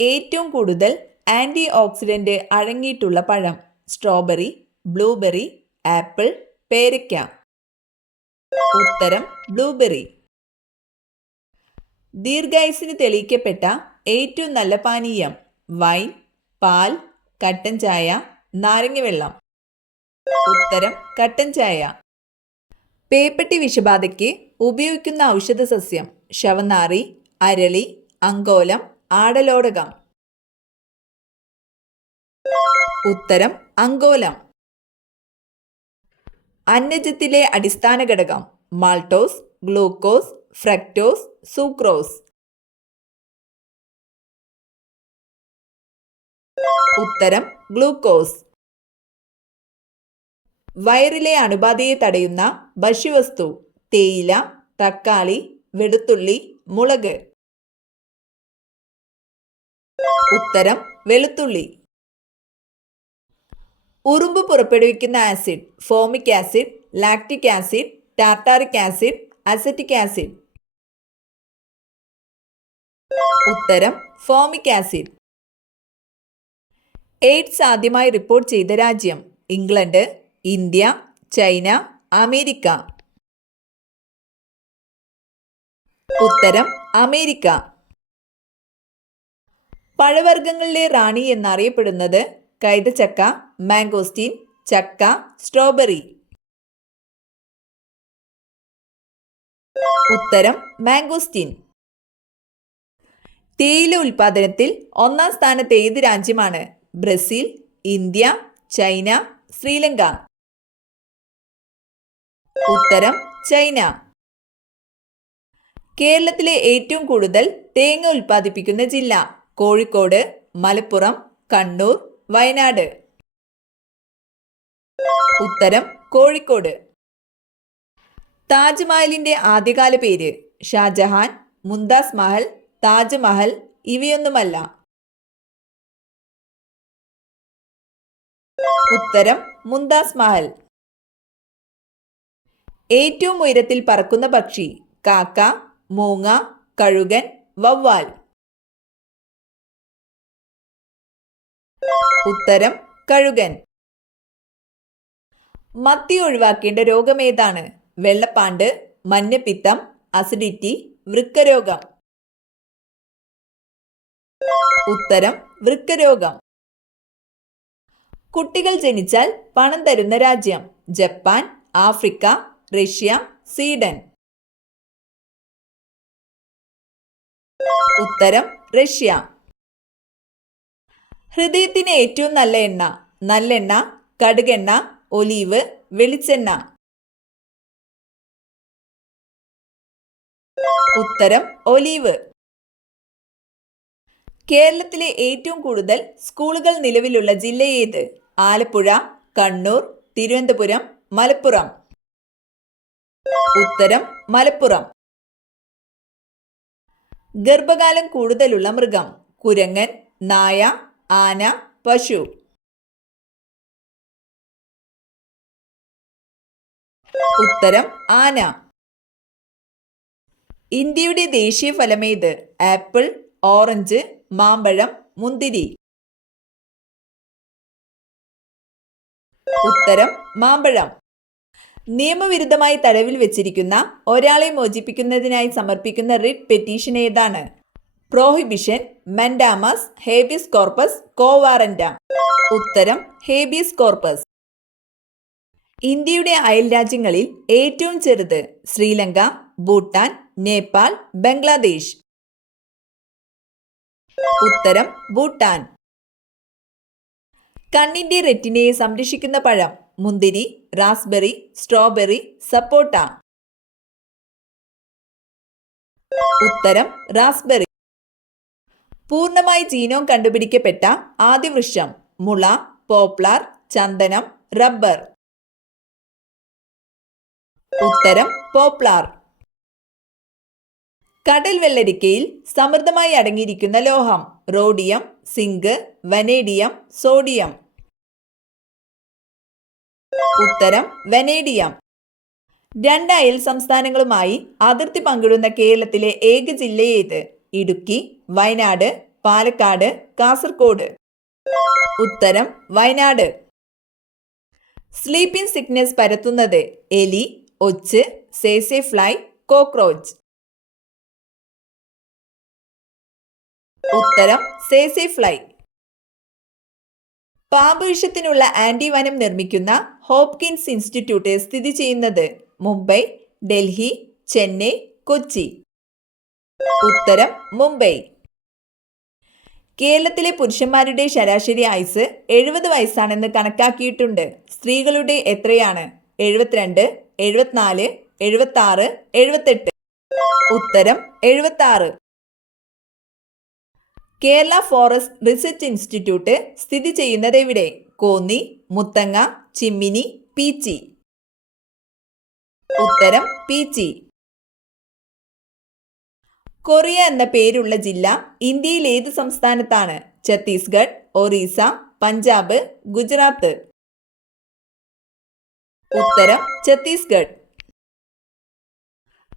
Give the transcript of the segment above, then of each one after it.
ഏറ്റവും കൂടുതൽ anti oxidant അടങ്ങിയിട്ടുള്ള പഴം? സ്ട്രോബെറി, ബ്ലൂബെറി, ആപ്പിൾ, പേരയ്ക്ക. ഉത്തരം ബ്ലൂബെറി. ദീർഘായുസ്സിന് തെളിയിക്കപ്പെട്ട ഏറ്റവും നല്ല പാനീയം? വൈൻ, പാൽ, കട്ടൻ ചായ, നാരങ്ങ വെള്ളം. ഉത്തരം കട്ടൻ ചായ. പേപ്പട്ടി വിഷബാധയ്ക്ക് ഉപയോഗിക്കുന്ന ഔഷധ സസ്യം? ശവനാറി, അരളി, അങ്കോലം, ആടലോടകം. ഉത്തരം അങ്കോലം. അന്നജത്തിലെ അടിസ്ഥാന ഘടകം? Maltose, glucose, fructose, sucrose. ഉത്തരം ഗ്ലൂക്കോസ്. വയറിലെ അണുബാധയെ തടയുന്ന ഭക്ഷ്യവസ്തു? തേയില, തക്കാളി, വെളുത്തുള്ളി, മുളക്. ഉത്തരം വെളുത്തുള്ളി. ഉറുമ്പ് പുറപ്പെടുവിക്കുന്ന acid? Formic acid, lactic acid, tartaric acid, acetic acid. ഉത്തരം ഫോമിക് ആസിഡ്. എയ്ഡ്സ് ആദ്യമായി റിപ്പോർട്ട് ചെയ്ത രാജ്യം? England, India, China, America. ഉത്തരം അമേരിക്ക. പഴവർഗ്ഗങ്ങളിലെ റാണി എന്നറിയപ്പെടുന്നത്? കൈതച്ചക്ക, മാംഗോസ്റ്റീൻ, ചക്ക, സ്ട്രോബെറി. ഉത്തരം മാംഗോസ്റ്റീൻ. തേയില ഉൽപാദനത്തിൽ ഒന്നാം സ്ഥാനത്ത് ഏത് രാജ്യമാണ്? Brazil, India, China, Sri Lanka. ഉത്തരം ചൈന. കേരളത്തിലെ ഏറ്റവും കൂടുതൽ തേങ്ങ ഉൽപ്പാദിപ്പിക്കുന്ന ജില്ല? കോഴിക്കോട്, മലപ്പുറം, കണ്ണൂർ, വയനാട്. ഉത്തരം കോഴിക്കോട്. താജ്മഹലിന്റെ ആദ്യകാല പേര്? ഷാജഹാൻ, മുംതാസ് മഹൽ, താജ്മഹൽ, ഇവയൊന്നുമല്ല. ഉത്തരം മുംതാസ് മഹൽ. ഏറ്റവും ഉയരത്തിൽ പറക്കുന്ന പക്ഷി? കാക്ക, മൂങ്ങ, കഴുകൻ, വവ്വാൽ. ഉത്തരം കഴുകൻ. മത്തി ഒഴിവാക്കേണ്ട രോഗമേതാണ്? വെള്ളപ്പാണ്ട്, മഞ്ഞപ്പിത്തം, അസിഡിറ്റി, വൃക്കരോഗം. ഉത്തരം വൃക്കരോഗം. കുട്ടികൾ ജനിച്ചാൽ പണം തരുന്ന രാജ്യം? Japan, Africa, Russia, Sweden. ഉത്തരം റഷ്യ. ഹൃദയത്തിന് ഏറ്റവും നല്ല എണ്ണ? നല്ലെണ്ണ, കടുകെണ്ണ, ഒലീവ്, വെളിച്ചെണ്ണ. ഉത്തരം ഒലീവ്. കേരളത്തിലെ ഏറ്റവും കൂടുതൽ സ്കൂളുകൾ നിലവിലുള്ള ജില്ല ഏത്? ആലപ്പുഴ, കണ്ണൂർ, തിരുവനന്തപുരം, മലപ്പുറം. ഉത്തരം മലപ്പുറം. ഗർഭകാലം കൂടുതലുള്ള മൃഗം? കുരങ്ങൻ, നായ, ആന, പശു. ഉത്തരം ആന. ഇന്ത്യയുടെ ദേശീയ ഫലമേത്? ആപ്പിൾ, ഓറഞ്ച്, മാമ്പഴം, മുന്തിരി. ഉത്തരം മാമ്പഴം. നിയമവിരുദ്ധമായി തടവിൽ വെച്ചിരിക്കുന്ന ഒരാളെ മോചിപ്പിക്കുന്നതിനായി സമർപ്പിക്കുന്ന റിട്ട് പെറ്റീഷൻ ഏതാണ്? Prohibition, mandamus, habeas corpus, quo warranto. ഉത്തരം ഹേബിയസ് കോർപ്പസ്. ഇന്ത്യയുടെ അയൽ രാജ്യങ്ങളിൽ ഏറ്റവും ചെറുത്? ശ്രീലങ്ക, ഭൂട്ടാൻ, നേപ്പാൾ, ബംഗ്ലാദേശ്. ഉത്തരം ഭൂട്ടാൻ. കണ്ണിന്റെ റെറ്റിനയെ സംരക്ഷിക്കുന്ന പഴം? മുന്തിരി, റാസ്ബെറി, സ്ട്രോബെറി, സപ്പോട്ട. ഉത്തരം റാസ്ബെറി. പൂർണ്ണമായി ജീനോം കണ്ടുപിടിക്കപ്പെട്ട ആദ്യ വൃക്ഷം? മുള, പോപ്ലാർ, ചന്ദനം, റബ്ബർ. ഉത്തരം പോപ്ലാർ. കടൽ വെള്ളരിക്കയിൽ സമൃദ്ധമായി അടങ്ങിയിരിക്കുന്ന ലോഹം? Rhodium, zinc, vanadium, sodium. ഉത്തരം വനേഡിയം. രണ്ട് അയൽ സംസ്ഥാനങ്ങളുമായി അതിർത്തി പങ്കിടുന്ന കേരളത്തിലെ ഏക ജില്ല ഏത്? ഇടുക്കി, വയനാട്, പാലക്കാട്, കാസർഗോഡ്. ഉത്തരം വയനാട്. സ്ലീപ്പിംഗ് സിക്നസ് പരത്തുന്നത് എലി, ഒച്ച്, സേസെ ഫ്ലൈ, കോക്രോച്ച്. ഉത്തരം സേസെ ഫ്ലൈ. പാമ്പ് വിഷത്തിനുള്ള ആന്റിവനം നിർമ്മിക്കുന്ന ഹോപ്കിൻസ് ഇൻസ്റ്റിറ്റ്യൂട്ട് സ്ഥിതി ചെയ്യുന്നത് മുംബൈ, ഡൽഹി, ചെന്നൈ, കൊച്ചി. ഉത്തരം മുംബൈ. കേരളത്തിലെ പുരുഷന്മാരുടെ ശരാശരി ആയുസ് 70 വയസ്സാണെന്ന് കണക്കാക്കിയിട്ടുണ്ട്. സ്ത്രീകളുടെ എത്രയാണ്? 72, 74, 76, 78. ഉത്തരം 76. കേരള ഫോറസ്റ്റ് റിസർച്ച് ഇൻസ്റ്റിറ്റ്യൂട്ട് സ്ഥിതി ചെയ്യുന്നത് എവിടെ? കോന്നി, മുത്തങ്ങ, ചിമ്മിനി, പീച്ചി. ഉത്തരം പീച്ചി. കൊറിയ എന്ന പേരുള്ള ജില്ല ഇന്ത്യയിൽ ഏത് സംസ്ഥാനത്താണ്? ഛത്തീസ്ഗഡ്, ഒറീസ, പഞ്ചാബ്, ഗുജറാത്ത്. ഉത്തരം ഛത്തീസ്ഗഡ്.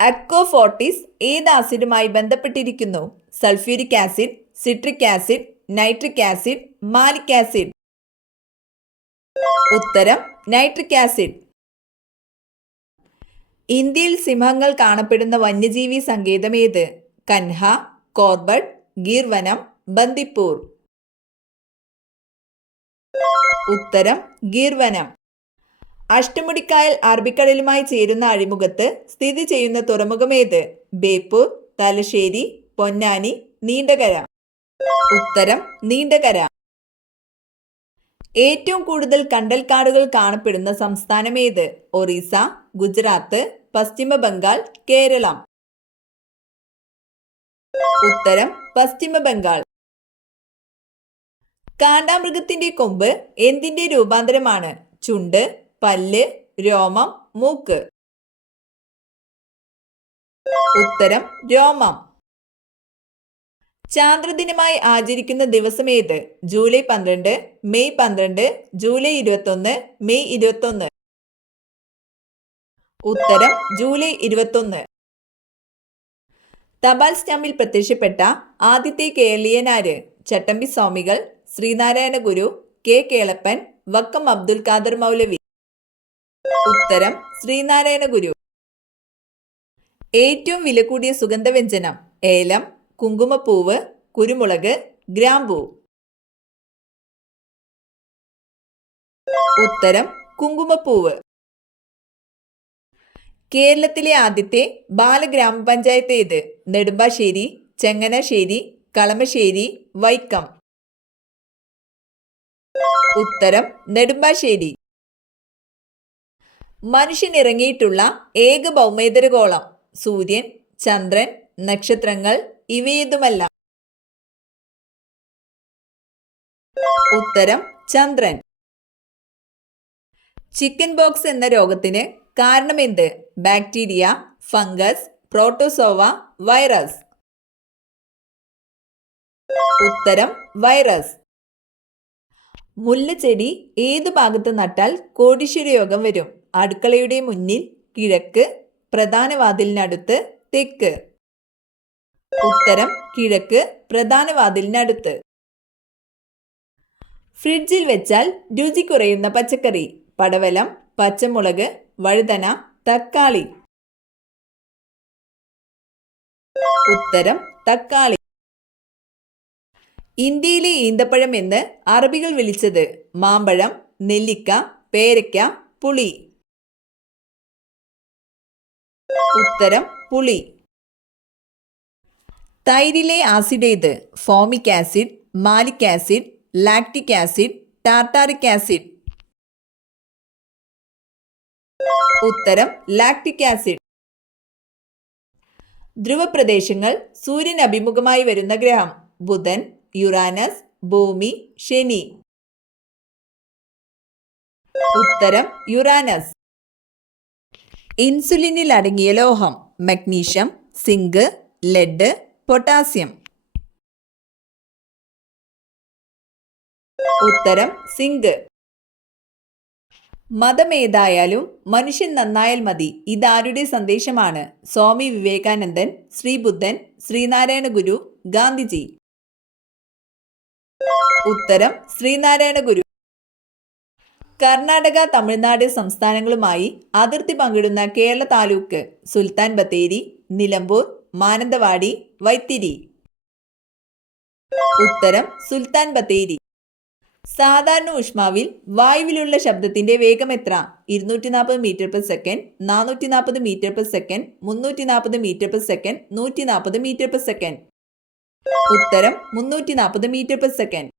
അക്വഫോർട്ടിസ് ഏത് ആസിഡുമായി ബന്ധപ്പെട്ടിരിക്കുന്നു? Sulphuric acid, citric acid, nitric acid, malic acid. ഉത്തരം നൈട്രിക് ആസിഡ്. ഇന്ത്യയിൽ സിംഹങ്ങൾ കാണപ്പെടുന്ന വന്യജീവി സങ്കേതം ഏത്? കൻഹ, കോർബറ്റ്, ഗീർ വനം, ബന്ദിപ്പൂർ. ഉത്തരം ഗീർ വനം. അഷ്ടമുടിക്കായൽ അറബിക്കടലുമായി ചേരുന്ന അഴിമുഖത്ത് സ്ഥിതി ചെയ്യുന്ന തുറമുഖം ഏത്? ബേപ്പൂർ, തലശ്ശേരി, പൊന്നാനി, നീണ്ടകര. ഉത്തരം നീണ്ടകര. ഏറ്റവും കൂടുതൽ കണ്ടൽക്കാടുകൾ കാണപ്പെടുന്ന സംസ്ഥാനം ഏത്? ഒറീസ, ഗുജറാത്ത്, പശ്ചിമ ബംഗാൾ, കേരളം. ഉത്തരം പശ്ചിമ ബംഗാൾ. കാണ്ടാമൃഗത്തിന്റെ കൊമ്പ് എന്തിന്റെ രൂപാന്തരമാണ്? ചുണ്ട്, പല്ല്, രോമം, മൂക്ക്. ഉത്തരം രോമം. ചാന്ദ്രദിനമായി ആചരിക്കുന്ന ദിവസം ഏത്? July 12, May 12, July 21, May 21. ഉത്തരം ജൂലൈ 21. തപാൽ സ്റ്റാമ്പിൽ പ്രത്യക്ഷപ്പെട്ട ആദ്യത്തെ കേരളീയൻ ആര്? ചട്ടമ്പി സ്വാമികൾ, ശ്രീനാരായണ ഗുരു, കെ കേളപ്പൻ, വക്കം അബ്ദുൽ ഖാദർ മൗലവി. ഉത്തരം ശ്രീനാരായണ ഗുരു. ഏറ്റവും വില കൂടിയ സുഗന്ധവ്യഞ്ജനം? ഏലം, കുങ്കുമപ്പൂവ്, കുരുമുളക്, ഗ്രാമ്പൂ. ഉത്തരം കുങ്കുമപ്പൂവ്. കേരളത്തിലെ ആദ്യത്തെ ബാലഗ്രാമപഞ്ചായത്ത് ഏത്? നെടുമ്പാശ്ശേരി, ചങ്ങനാശ്ശേരി, കളമശ്ശേരി, വൈക്കം. ഉത്തരം നെടുമ്പാശ്ശേരി. മനുഷ്യൻ ഇറങ്ങിയിട്ടുള്ള ഏക ഭൗമേതര ഗോളം? സൂര്യൻ, ചന്ദ്രൻ, നക്ഷത്രങ്ങൾ, ഇവയേതുമല്ല. ഉത്തരം ചന്ദ്രൻ. ചിക്കൻ ബോക്സ് എന്ന രോഗത്തിന് കാരണമെന്ത്? Bacteria, fungus, protozoa, virus. ഉത്തരം വൈറസ്. മുല്ലച്ചെടി ഏതു ഭാഗത്ത് നട്ടാൽ കോടീശ്വര യോഗം വരും? അടുക്കളയുടെ മുന്നിൽ, കിഴക്ക്, പ്രധാന വാതിലിനടുത്ത്, തെക്ക്. ഉത്തരം കിഴക്ക്, പ്രധാന വാതിലിനടുത്ത്. ഫ്രിഡ്ജിൽ വെച്ചാൽ രുചി കുറയുന്ന പച്ചക്കറി? പടവലം, പച്ചമുളക്, വഴുതന, തക്കാളി. ഉത്തരം തക്കാളി. ഇന്ത്യയിലെ ഈന്തപ്പഴം എന്ന് അറബികൾ വിളിച്ചത്? മാമ്പഴം, നെല്ലിക്ക, പേരയ്ക്ക, പുളി. ഉത്തരം പുളി. തൈരിലെ ആസിഡ് ഏത്? Formic acid, malic acid, lactic acid, tartaric acid. ഉത്തരം ലാക്റ്റിക് ആസിഡ്. ധ്രുവപ്രദേശങ്ങൾ സൂര്യൻ അഭിമുഖമായി വരുന്ന ഗ്രഹം? ബുധൻ, യുറാനസ്, ഭൂമി, ശനി. ഉത്തരം യുറാനസ്. ഇൻസുലിനിൽ അടങ്ങിയ ലോഹം? Magnesium, zinc, lead, potassium. ഉത്തരം സിങ്ക്. മതമേതായാലും മനുഷ്യൻ നന്നായാൽ മതി, ഇതാരുടെ സന്ദേശമാണ്? സ്വാമി വിവേകാനന്ദൻ, ശ്രീബുദ്ധൻ, ശ്രീനാരായണ ഗുരു, ഗാന്ധിജി. ഉത്തരം ശ്രീനാരായണ ഗുരു. കർണാടക, തമിഴ്നാട് സംസ്ഥാനങ്ങളുമായി അതിർത്തി പങ്കിടുന്ന കേരള താലൂക്ക് സുൽത്താൻ ബത്തേരി, നിലമ്പൂർ, മാനന്തവാടി, വൈത്തിരി. ഉത്തരം സുൽത്താൻ ബത്തേരി. സാധാരണ ഊഷ്മാവിൽ വായുവിലുള്ള ശബ്ദത്തിന്റെ വേഗം എത്ര? 240 metre per second, 440 metre per second, 340 metre per second, 140 metre per second. ഉത്തരം 340 മീറ്റർ പെർ സെക്കൻഡ്.